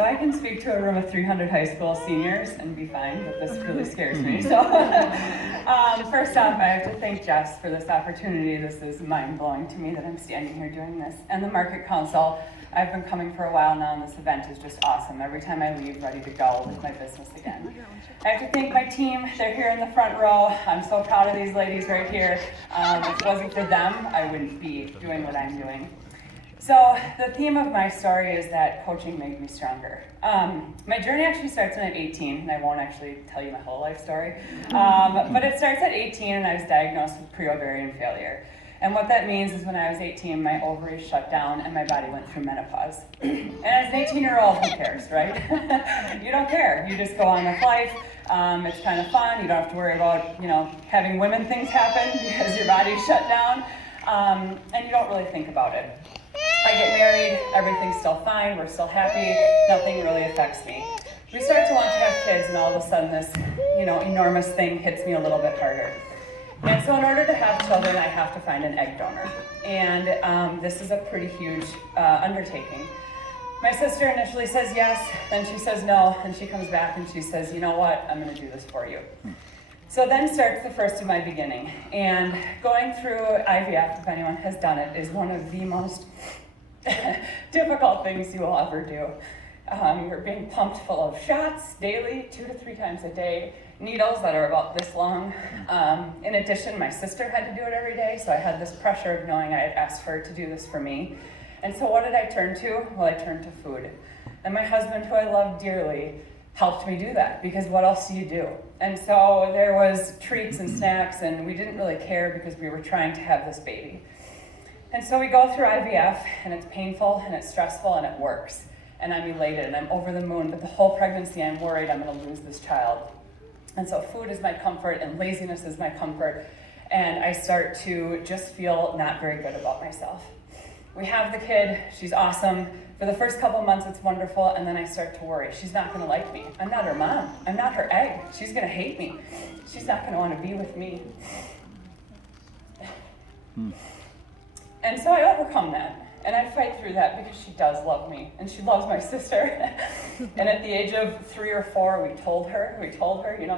So I can speak to a room of 300 high school seniors and be fine, but this really scares me. So first off, I have to thank Jess for this opportunity. This is mind-blowing to me that I'm standing here doing this. And the Market Council, I've been coming for a while now, and this event is just awesome. Every time I leave, ready to go with my business again. I have to thank my team. They're here in the front row. I'm so proud of these ladies right here. If it wasn't for them, I wouldn't be doing what I'm doing. So the theme of my story is that coaching made me stronger. My journey actually starts when I'm 18, and I won't actually tell you my whole life story. But it starts at 18, and I was diagnosed with pre-ovarian failure. And what that means is when I was 18, my ovaries shut down and my body went through menopause. And as an 18-year-old, who cares, right? You don't care. You just go on with life. It's kind of fun. You don't have to worry about, having women things happen because your body's shut down. And you don't really think about it. I get married, everything's still fine, we're still happy, nothing really affects me. We start to want to have kids, and all of a sudden this, enormous thing hits me a little bit harder. And so in order to have children, I have to find an egg donor. And this is a pretty huge undertaking. My sister initially says yes, then she says no, and she comes back and she says, you know what, I'm gonna do this for you. So then starts the first of my beginning. And going through IVF, if anyone has done it, is one of the most difficult things you will ever do. You're being pumped full of shots daily, 2 to 3 times a day, needles that are about this long. In addition, my sister had to do it every day, so I had this pressure of knowing I had asked her to do this for me. And so what did I turn to? Well, I turned to food. And my husband, who I love dearly, helped me do that, because what else do you do? And so there was treats and snacks, and we didn't really care because we were trying to have this baby. And so we go through IVF, and it's painful, and it's stressful, and it works. And I'm elated, and I'm over the moon, but the whole pregnancy I'm worried I'm gonna lose this child. And so food is my comfort, and laziness is my comfort, and I start to just feel not very good about myself. We have the kid, she's awesome. For the first couple months, it's wonderful, and then I start to worry. She's not gonna like me. I'm not her mom. I'm not her egg. She's gonna hate me. She's not gonna wanna be with me. And so I overcome that, and I fight through that because she does love me, and she loves my sister. And at the age of 3 or 4, we told her,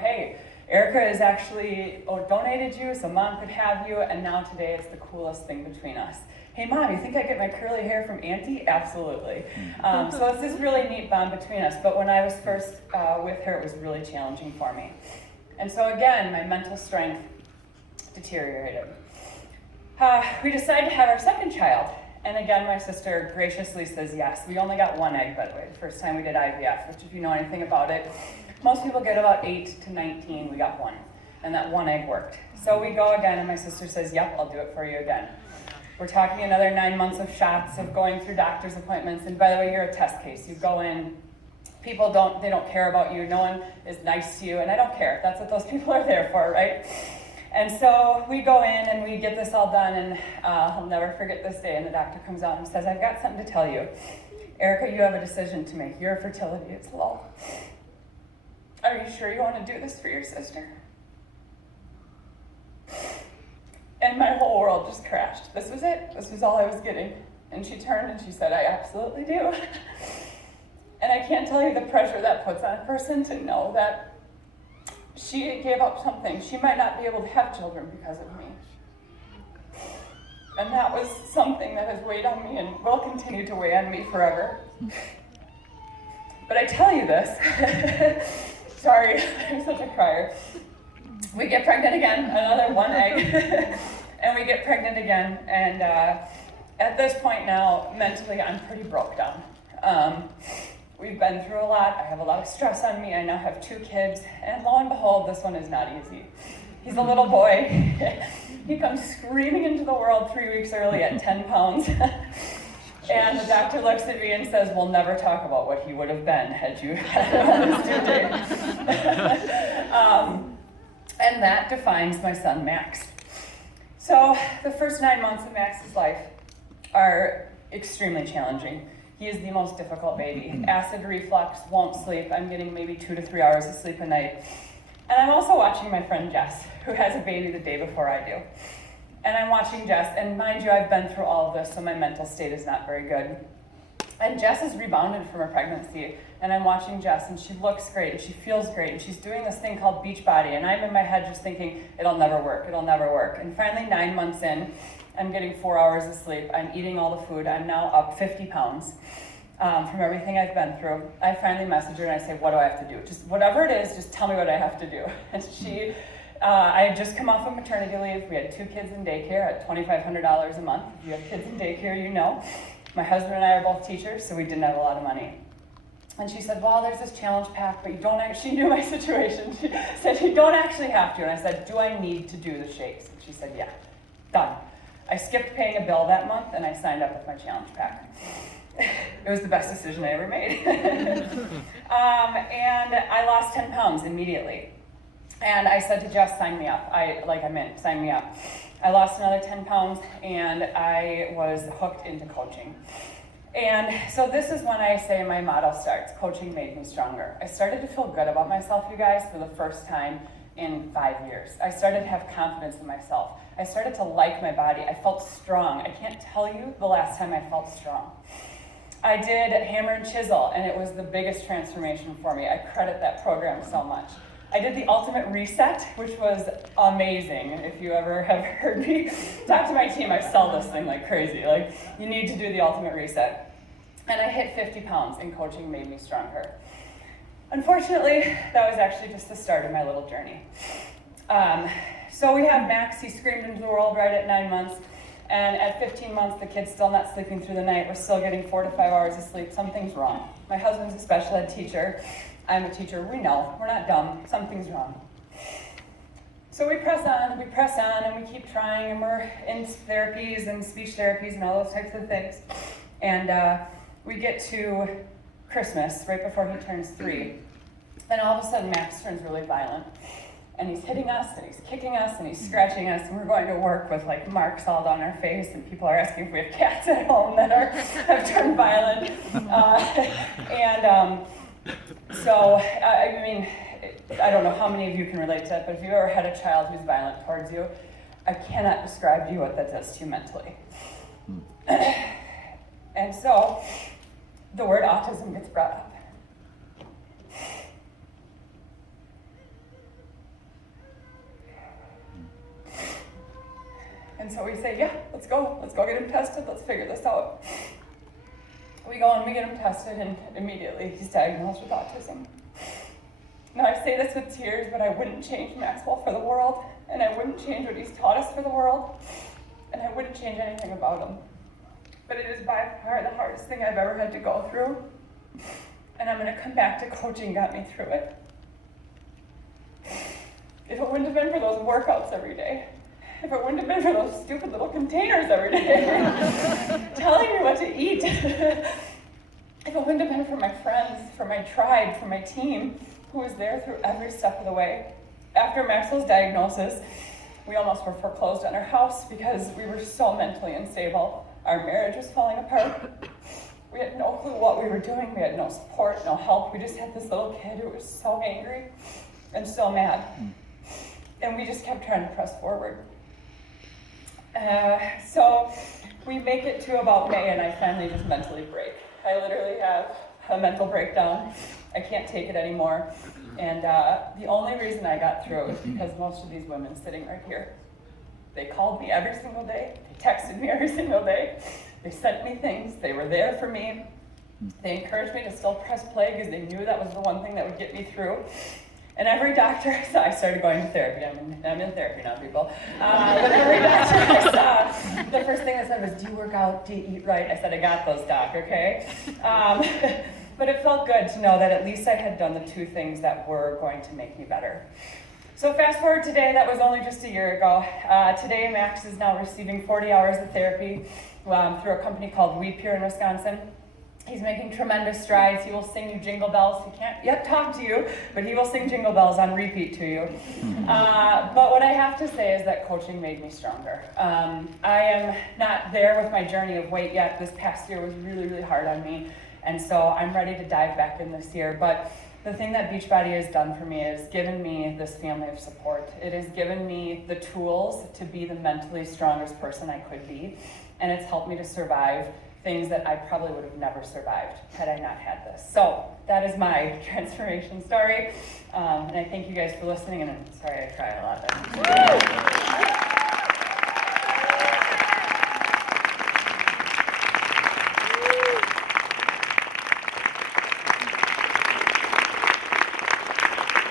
hey, Erica has actually donated you so mom could have you, and now today it's the coolest thing between us. Hey mom, you think I get my curly hair from auntie? Absolutely. So it's this really neat bond between us, but when I was first with her, it was really challenging for me. And so again, my mental strength deteriorated. We decided to have our second child, and again, my sister graciously says yes. We only got 1 egg, by the way, the first time we did IVF, which if you know anything about it, most people get about 8 to 19, we got 1, and that 1 egg worked. So we go again, and my sister says, yep, I'll do it for you again. We're talking another 9 months of shots, of going through doctor's appointments, and by the way, you're a test case. You go in, people don't care about you, no one is nice to you, and I don't care. That's what those people are there for, right? And so we go in and we get this all done, and I'll never forget this day, and the doctor comes out and says, I've got something to tell you. Erica, you have a decision to make. Your fertility is low. Are you sure you want to do this for your sister? And my whole world just crashed. This was it. This was all I was getting. And she turned and she said, I absolutely do. And I can't tell you the pressure that puts on a person to know that she gave up something. She might not be able to have children because of me. And that was something that has weighed on me and will continue to weigh on me forever. But I tell you this, sorry, I'm such a crier. We get pregnant again, another 1 egg, and we get pregnant again. And at this point now, mentally, I'm pretty broke down. We've been through a lot. I have a lot of stress on me. I now have 2 kids, and lo and behold, this one is not easy. He's a little boy. He comes screaming into the world 3 weeks early at 10 pounds. And the doctor looks at me and says, we'll never talk about what he would have been had you had on his due date. And that defines my son, Max. So the first 9 months of Max's life are extremely challenging. He is the most difficult baby. Acid reflux, won't sleep. I'm getting maybe 2 to 3 hours of sleep a night. And I'm also watching my friend Jess, who has a baby the day before I do. And I'm watching Jess, and mind you, I've been through all of this, so my mental state is not very good. And Jess has rebounded from her pregnancy, and I'm watching Jess, and she looks great, and she feels great, and she's doing this thing called Beachbody, and I'm in my head just thinking, it'll never work, it'll never work. And finally, 9 months in, I'm getting 4 hours of sleep, I'm eating all the food, I'm now up 50 pounds from everything I've been through. I finally message her and I say, what do I have to do? Just whatever it is, just tell me what I have to do. And she, I had just come off of maternity leave, we had 2 kids in daycare at $2,500 a month. If you have kids in daycare, you know. My husband and I are both teachers, so we didn't have a lot of money. And she said, well, there's this challenge pack, but you don't actually, she knew my situation. She said, you don't actually have to. And I said, do I need to do the shakes? And she said, yeah, done. I skipped paying a bill that month, and I signed up with my challenge pack. It was the best decision I ever made. And I lost 10 pounds immediately. And I said to Jess, sign me up. Sign me up. I lost another 10 pounds, and I was hooked into coaching. And so this is when I say my motto starts, coaching made me stronger. I started to feel good about myself, you guys, for the first time in 5 years. I started to have confidence in myself. I started to like my body. I felt strong. I can't tell you the last time I felt strong. I did Hammer and Chisel, and it was the biggest transformation for me. I credit that program so much. I did the Ultimate Reset, which was amazing. If you ever have heard me talk to my team, I sell this thing like crazy. Like, you need to do the Ultimate Reset. And I hit 50 pounds, and coaching made me stronger. Unfortunately, that was actually just the start of my little journey. So we have Max. He screamed into the world right at 9 months. And at 15 months, the kid's still not sleeping through the night. We're still getting 4 to 5 hours of sleep. Something's wrong. My husband's a special ed teacher. I'm a teacher. We know. We're not dumb. Something's wrong. So we press on, and we keep trying, and we're in therapies and speech therapies and all those types of things. And we get to Christmas, right before he turns 3. And all of a sudden, Max turns really violent. And he's hitting us, and he's kicking us, and he's scratching us, and we're going to work with like marks all down our face, and people are asking if we have cats at home that have turned violent. So, I mean, I don't know how many of you can relate to it, but if you've ever had a child who's violent towards you, I cannot describe to you what that does to you mentally. And so, the word autism gets brought up. And so we say, yeah, let's go get him tested, let's figure this out. We go and we get him tested, and immediately he's diagnosed with autism. Now I say this with tears, but I wouldn't change Maxwell for the world, and I wouldn't change what he's taught us for the world, and I wouldn't change anything about him. But it is by far the hardest thing I've ever had to go through, and I'm gonna come back to coaching got me through it. If it wouldn't have been for those workouts every day, if it wouldn't have been for those stupid little containers every day telling me what to eat, if it wouldn't have been for my friends, for my tribe, for my team, who was there through every step of the way. After Maxwell's diagnosis, we almost were foreclosed on our house because we were so mentally unstable. Our marriage was falling apart. We had no clue what we were doing. We had no support, no help. We just had this little kid who was so angry and so mad. And we just kept trying to press forward. So we make it to about May, and I finally just mentally break. I literally have a mental breakdown. I can't take it anymore. And the only reason I got through it was because most of these women sitting right here, they called me every single day. They texted me every single day. They sent me things. They were there for me. They encouraged me to still press play because they knew that was the one thing that would get me through. And every doctor I saw, I started going to therapy. I'm in therapy now, people. But every doctor I saw, the first thing they said was, do you work out? Do you eat right? I said, I got those, doc, okay? But it felt good to know that at least I had done the 2 things that were going to make me better. So fast forward today, that was only just a year ago. Today, Max is now receiving 40 hours of therapy through a company called Weep here in Wisconsin. He's making tremendous strides. He will sing you Jingle Bells. He can't yet talk to you, but he will sing Jingle Bells on repeat to you. But what I have to say is that coaching made me stronger. I am not there with my journey of weight yet. This past year was really, really hard on me. And so I'm ready to dive back in this year. But the thing that Beachbody has done for me is given me this family of support. It has given me the tools to be the mentally strongest person I could be. And it's helped me to survive things that I probably would have never survived had I not had this. So that is my transformation story. And I thank you guys for listening, and I'm sorry I cry a lot.